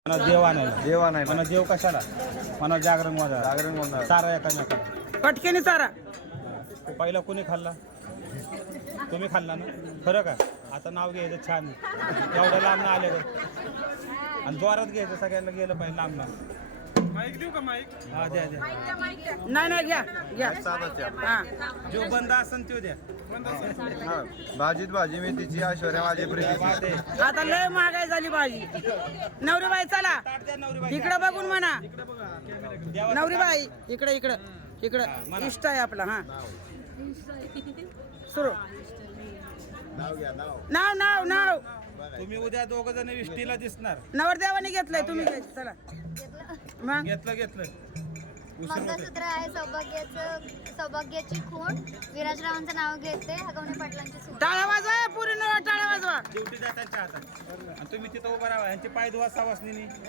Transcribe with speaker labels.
Speaker 1: देव आणायला
Speaker 2: देवा नाही
Speaker 1: मला देव कशाला मला जागरण वाजा
Speaker 2: जागरण म्हणणार
Speaker 1: सारा एकामेकाला
Speaker 3: पटकेने सारा
Speaker 1: पहिला कोणी खाल्ला तुम्ही खाल्ला ना खरं का आता नाव घ्यायचं छान एवढ्या लांब आले आणि जोरात घ्यायचं सगळ्यांना गेलं पाहिजे लांब लांब
Speaker 4: माईक देऊ का माईक?
Speaker 1: हा द्या द्या
Speaker 3: नाही घ्या घ्या
Speaker 2: साधाच आहे.
Speaker 3: हा
Speaker 1: जो बंद असेल तो द्या
Speaker 2: हा. भाजीत भाजी मेथीची ऐश्वर्या माझी प्रीतीची
Speaker 3: आता लय महागाई झाली भाजी नवरीबाई चला
Speaker 1: ताट द्या नवरीबाई.
Speaker 3: इकडे बघून म्हणा
Speaker 1: देवाचं
Speaker 3: नवरीबाई इकडे इकडे इकडे
Speaker 1: म्हणा.
Speaker 3: इष्ट आहे आपला हा सुरू
Speaker 2: नाव घ्या नाव
Speaker 3: नाव नाव नाव
Speaker 1: तुम्ही उद्या दोघ जण विष्टीला दिसणार
Speaker 3: नवरदेवाने घेतलंय तुम्ही घ्यायचं चला मग
Speaker 1: घेतलं
Speaker 5: मंगळसूत्र आहे सौभाग्याची खूण विराजरावांचं नाव घेते हगवणे पाटलांची सून
Speaker 3: टाळ्या वाजवा पूर्ण टाळ्या वाजवा
Speaker 1: ड्युटी द्या त्यांच्या हातात आणि तुम्ही तिथं उभं राहा यांचे पाय धुवा सवासनीनी